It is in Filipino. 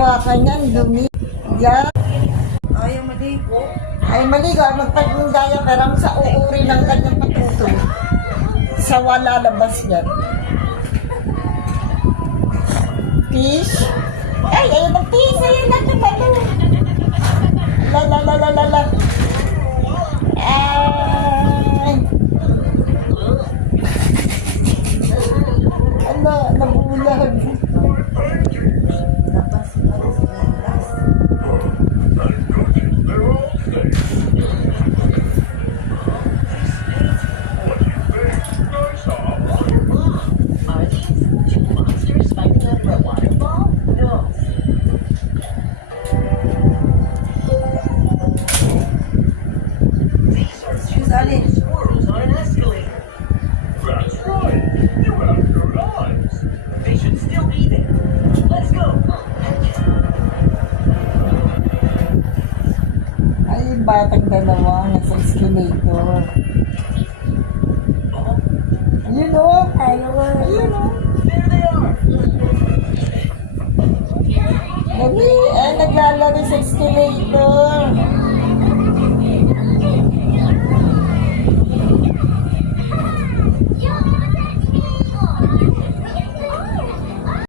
Kanyan, dumi. Yan. Ayaw maligo. Ay, maligo. Magpagundaya pero sa uuri ng kanyang patuto. Sa wala labas yan. Fish. Ay, ayun ang fish. Ayun na tumalo. La la la la la la. Ay. Ano, nabulag. Batang dalawa nasa escalator. Ayun o. Ayun o. Dali. Ay, naglalaro sa escalator.